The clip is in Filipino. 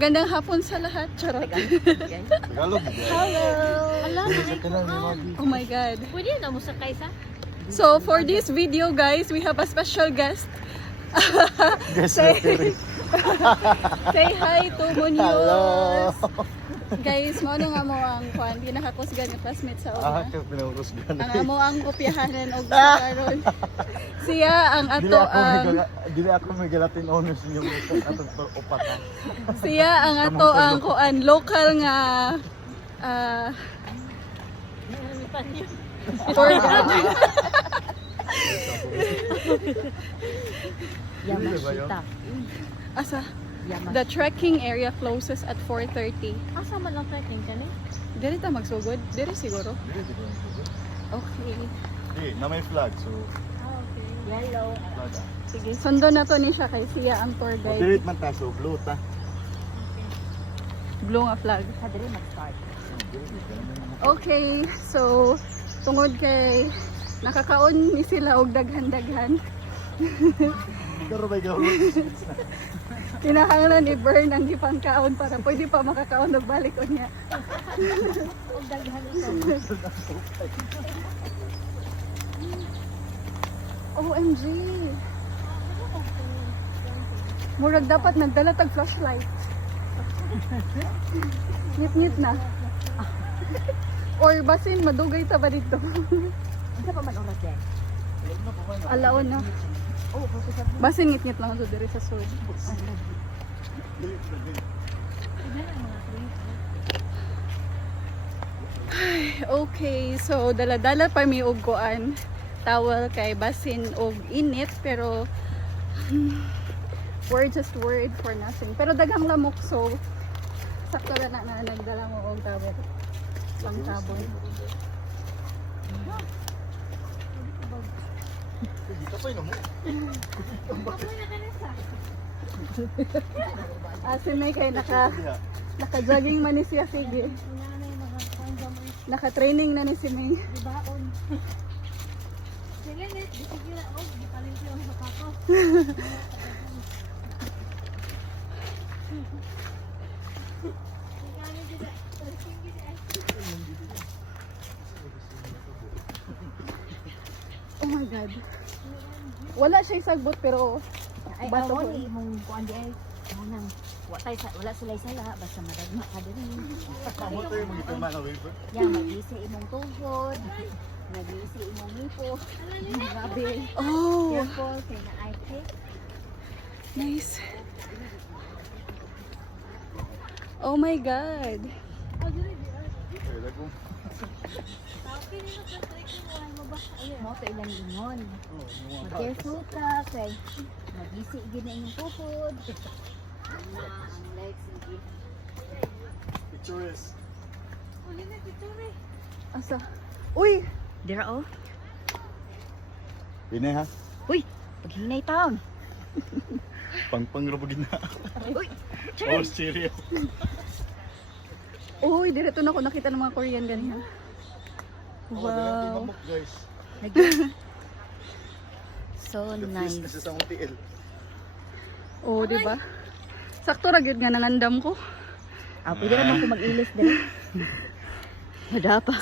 Gandang hapon sa lahat, charot. Tagalog. Hello! Oh my God. Pwede na mo sa kaysa? So for this video guys, we have a special guest. say, say hi to Munoz. Guys, mo na nga mo ang kwan, ginakakusgan ng classmate sa una. Pinakusgan. Ang amo ang kopyahanan og karon. Siya ang ato ang Dili ako may gelatin honors niyo atong upat. siya ang ato ang kuan local nga tour guide. Yamashita. Asa? Yamashita. The trekking area closes at 4:30. Asa man lang trekking ka ni? Dili ta magsugod? Dili siguro. Okay. Di, na may flag so Okay. Yellow. flag. Sige, sundo na to ni siya kay siya ang tour guide. Dirit man ta so blue ta. Blue nga flag. Hadiri mag-start. Okay, so tungod kay nakakaon ni sila og daghan-daghan. Pero may gawin. Kinahanglan ni Bern ang gipangkaon para pwede pa makakaon og balik on niya. Og daghan ito. OMG. Murag dapat nagdala tag flashlight. Ngit-ngit na. Or basin madugay ta ba dito? Asa pa man oras din? Alaon na. Oh, kasi sa Basin ngit-ngit lang sa diri sa sud. Okay, so dala-dala pa mi og kuan. Towel kay basin og init pero word just word for nothing. Pero daghang lamok so sakto ra na nagdala mo og towel. Pang sabon. Kapay na mo. Asin may kay naka-jogging man ni siya sige. Naka-training na ni si May. baon. Sige net, sige na og gipalit ko ang sapato. Oh my God. Wala siya sagbot pero Ay, bato awan ko. ni mong kuan di ay. Manang wala sila sala basta maragma ka din. Amo to yung mga man away. Yan, mag-isi imong tuhod. Mag-isi imong lipo. Grabe. Oh, Careful, kay na ay pick. nice. Oh my God. Mo to ilang ingon. Mag-careful ka kay mag-isi gid na imong tuhod. Ang legs sige. Pictures. Asa? Uy! Dira oh. Dine ha. Uy, paghinay taon. Pang rabugin na. Uy, Oh, serious. Uy, direto na ako nakita ng mga Korean ganyan. Wow. Guys. so The nice. fish kasi sa TL. Oh, di ba? Sakto ra gyud nga nangandam ko. Ah, pwede naman ko mag-ilis din. Wala pa.